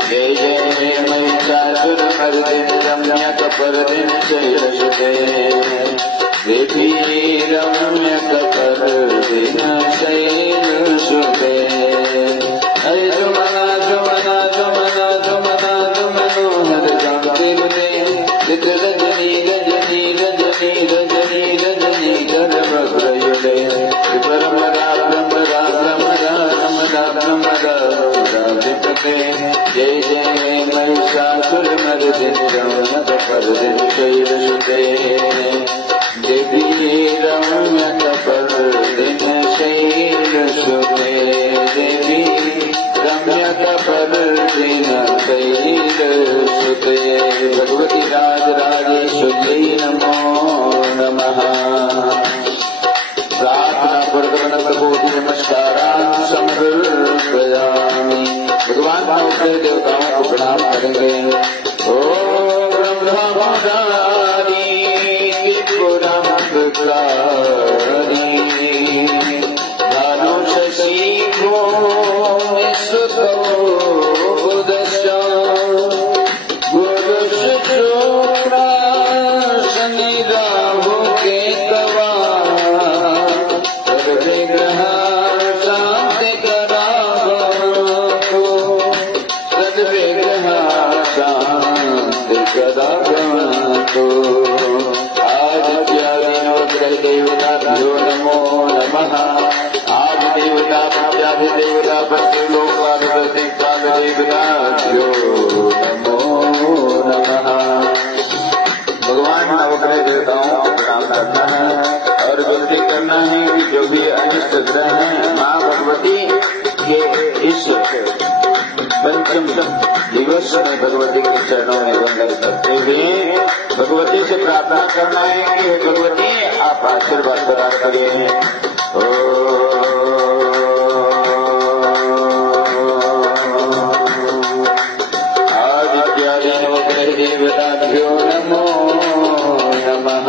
जय जय महिषासुरमर्दिनीं रम्यकपर्दिनीं शैलसुते देवी रम्यकपर्दिनीं शैलसुते। हरे सुमना सुमना सुमना सुमना सुमनोहर कांतिमते चित रजनी रजनी रजनी रजनी रजनी कर भद्रयुगे ब्रह्मदा ब्रह्मदा ब्रह्मदा ब्रह्मदा ब्रह्मदा ब्रह्मदा जय जय महिषासुरमर्दिनीं रम्यकपर्दिनीं शैलसुते देवी रम्यकपर्दिनीं शैलसुते देवी रम्यकपर्दिनीं शैलसुते। भगवती राजराजेश्वरी नमो नमः। प्रार्थना पूर्वक कोटि नमस्कारान् समर्पयामि। भगवान के देवताओं को प्रणाम करेंगे। ओम ब्रह्मचारी त्रिपुरांतकारी भानुशशी भूमिसुतो बुधश्च गुरुशुक्रा शनि राहु केतवा सर्वविघ्न शांतिकरा भवन्तु सर्वविघ्न शांतिकरा भवन्तु। देवताभ्यो नमो नमः। आदि देवता प्रत्यादि देवता प्रत्यलोकाधिपति काल देवताभ्यो नमो नमः। भगवान नवग्रह देवताओं को प्रणाम करना है और विनती करना है कि जो भी अनिष्ट ग्रह हैं माँ भगवती के इस पंचम दिवस में भगवती के चरणों में वंदन करते हुए भगवती से प्रार्थना करना है कि हे भगवती आप आशीर्वाद प्रदान करें। आदित्यादि नवग्रह देवताभ्यो नमो नमः।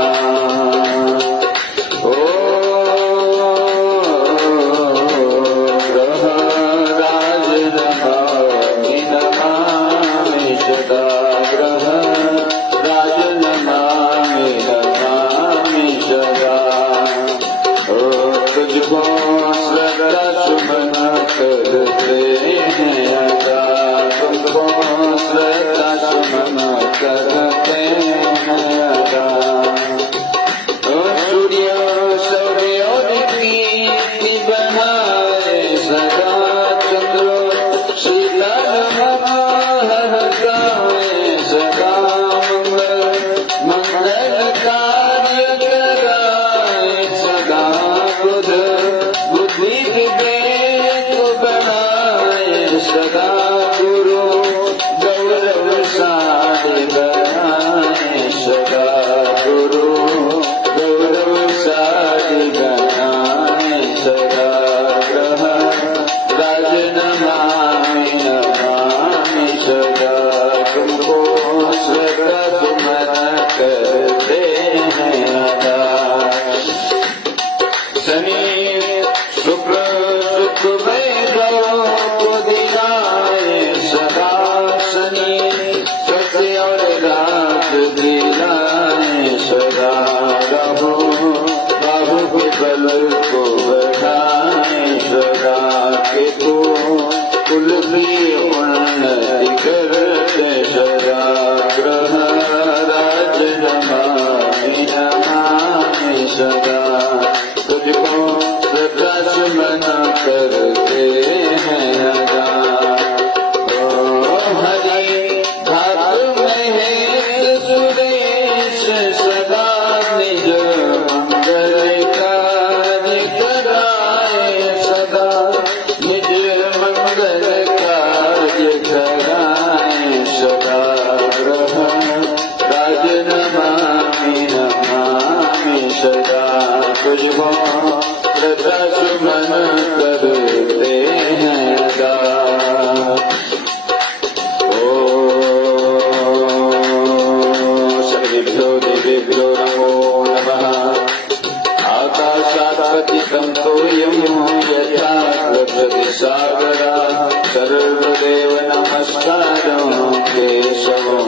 सर्वदेव नमस्कारं केशव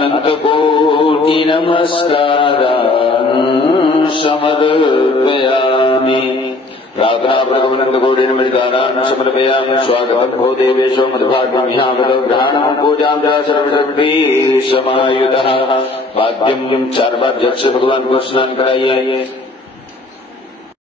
अनन्तकोटि नमस्कारान् समर्पयामि प्रार्थनाप्रकमनन्दकोटि नमस्कारान् समर्पयामि स्वागतं भो देवेशो मद्भाग्यमिहावतो ग्रहाणं पूजां च सर्वशक्ति समायुधः वाद्यं चार्वाद्यक्ष भगवान को स्नान कराइए।